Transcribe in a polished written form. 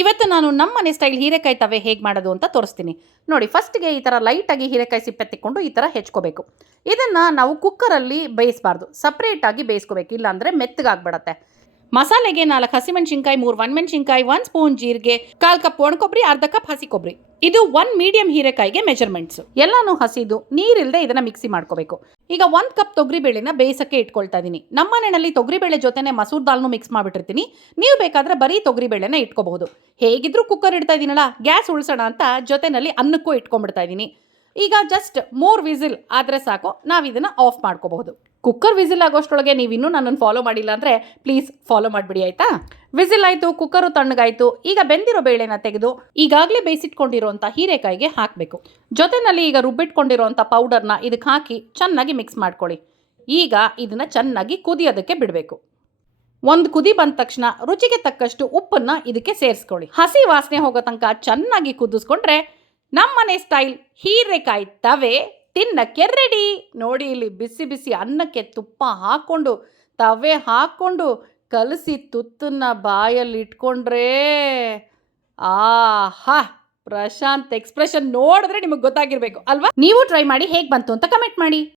ಇವತ್ತು ನಾನು ನಮ್ಮನೆ ಸ್ಟೈಲ್ ಹೀರೆಕಾಯಿ ತವೆ ಹೇಗೆ ಮಾಡೋದು ಅಂತ ತೋರಿಸ್ತೀನಿ ನೋಡಿ. ಫಸ್ಟ್ಗೆ ಈ ಥರ ಲೈಟಾಗಿ ಹೀರೆಕಾಯಿ ಸಿಪ್ಪೆ ತಿಕ್ಕೊಂಡು ಈ ಥರ ಹೆಚ್ಕೋಬೇಕು. ಇದನ್ನು ನಾವು ಕುಕ್ಕರಲ್ಲಿ ಬೇಯಿಸಬಾರ್ದು, ಸಪ್ರೇಟಾಗಿ ಬೇಯಿಸ್ಕೋಬೇಕು, ಇಲ್ಲಾಂದರೆ ಮೆತ್ತಗಾಗ್ಬಿಡತ್ತೆ. ಮಸಾಲೆಗೆ 4 ಹಸಿಮೆಣಸಿನ್ಕಾಯಿ, 3 ಒಣಮೆಣಸಿನ್ಕಾಯಿ, 1 ಸ್ಪೂನ್ ಜೀರಿಗೆ, 1/4 ಕಪ್ ಒಣಕೊಬ್ಬರಿ, ಅರ್ಧ ಕಪ್ ಹಸಿ ಕೊಬ್ಬರಿ. ಇದು 1 ಮೀಡಿಯಂ ಹೀರೆಕಾಯಿಗೆ ಮೆಜರ್ಮೆಂಟ್ಸ್. ಎಲ್ಲಾನು ಹಸಿದು ನೀರಿಲ್ಲದೆ ಇದನ್ನು ಮಿಕ್ಸಿ ಮಾಡ್ಕೋಬೇಕು. ಈಗ 1 ಕಪ್ ತೊಗರಿಬೇಳೆನ ಬೇಯಿಸಕ್ಕೆ ಇಟ್ಕೊಳ್ತಾ ಇದ್ದೀನಿ. ನಮ್ಮ ಮನೆಯಲ್ಲಿ ತೊಗರಿಬೇಳೆ ಜೊತೆನೆ ಮಸೂರ್ ದಾಲ್ನು ಮಿಕ್ಸ್ ಮಾಡಿಬಿಟ್ಟಿರ್ತೀನಿ. ನೀವು ಬೇಕಾದರೆ ಬರೀ ತೊಗರಿಬೇಳೆನ ಇಟ್ಕೋಬಹುದು. ಹೇಗಿದ್ರೂ ಕುಕ್ಕರ್ ಇಡ್ತಾ ಇದ್ದೀನಲ್ಲ, ಗ್ಯಾಸ್ ಉಳಿಸೋಣ ಅಂತ ಜೊತೆನಲ್ಲಿ ಅನ್ನಕ್ಕೂ ಇಟ್ಕೊಂಡ್ಬಿಡ್ತಾ ಇದ್ದೀನಿ. ಈಗ ಜಸ್ಟ್ 3 ವಿಸಿಲ್ ಆದರೆ ಸಾಕು, ನಾವು ಇದನ್ನು ಆಫ್ ಮಾಡ್ಕೋಬಹುದು. ಕುಕ್ಕರ್ ವಿಸಿಲ್ ಆಗೋಷ್ಟರೊಳಗೆ ನೀವು ಇನ್ನೂ ನನ್ನನ್ನು ಫಾಲೋ ಮಾಡಿಲ್ಲ ಅಂದರೆ ಪ್ಲೀಸ್ ಫಾಲೋ ಮಾಡಿಬಿಡಿ ಆಯಿತಾ. ವಿಸಿಲ್ ಆಯಿತು, ಕುಕ್ಕರು ತಣ್ಣಗಾಯಿತು. ಈಗ ಬೆಂದಿರೋ ಬೇಳೆನ ತೆಗೆದು ಈಗಾಗಲೇ ಬೇಯಿಸಿಟ್ಕೊಂಡಿರೋಂಥ ಹೀರೆಕಾಯಿಗೆ ಹಾಕಬೇಕು. ಜೊತೆಯಲ್ಲಿ ಈಗ ರುಬ್ಬಿಟ್ಕೊಂಡಿರೋಂಥ ಪೌಡರ್ನ ಇದಕ್ಕೆ ಹಾಕಿ ಚೆನ್ನಾಗಿ ಮಿಕ್ಸ್ ಮಾಡ್ಕೊಳ್ಳಿ. ಈಗ ಇದನ್ನು ಚೆನ್ನಾಗಿ ಕುದಿಯೋದಕ್ಕೆ ಬಿಡಬೇಕು. 1 ಕುದಿ ಬಂದ ತಕ್ಷಣ ರುಚಿಗೆ ತಕ್ಕಷ್ಟು ಉಪ್ಪನ್ನು ಇದಕ್ಕೆ ಸೇರಿಸ್ಕೊಳ್ಳಿ. ಹಸಿ ವಾಸನೆ ಹೋಗೋ ತನಕ ಚೆನ್ನಾಗಿ ಕುದಿಸ್ಕೊಂಡ್ರೆ ನಮ್ಮನೆ ಸ್ಟೈಲ್ ಹೀರೆಕಾಯಿ ತವೆ ತಿನ್ನಕ್ಕೆ ರೆಡಿ. ನೋಡಿ, ಇಲ್ಲಿ ಬಿಸಿ ಬಿಸಿ ಅನ್ನಕ್ಕೆ ತುಪ್ಪ ಹಾಕ್ಕೊಂಡು ತವೆ ಹಾಕ್ಕೊಂಡು ಕಲಸಿ ತುತ್ತನ್ನು ಬಾಯಲ್ಲಿ ಇಟ್ಕೊಂಡ್ರೆ ಆಹಾ, ಪ್ರಶಾಂತ್ ಎಕ್ಸ್ಪ್ರೆಷನ್ ನೋಡಿದ್ರೆ ನಿಮಗೆ ಗೊತ್ತಾಗಿರ್ಬೇಕು ಅಲ್ವಾ. ನೀವು ಟ್ರೈ ಮಾಡಿ, ಹೇಗೆ ಬಂತು ಅಂತ ಕಮೆಂಟ್ ಮಾಡಿ.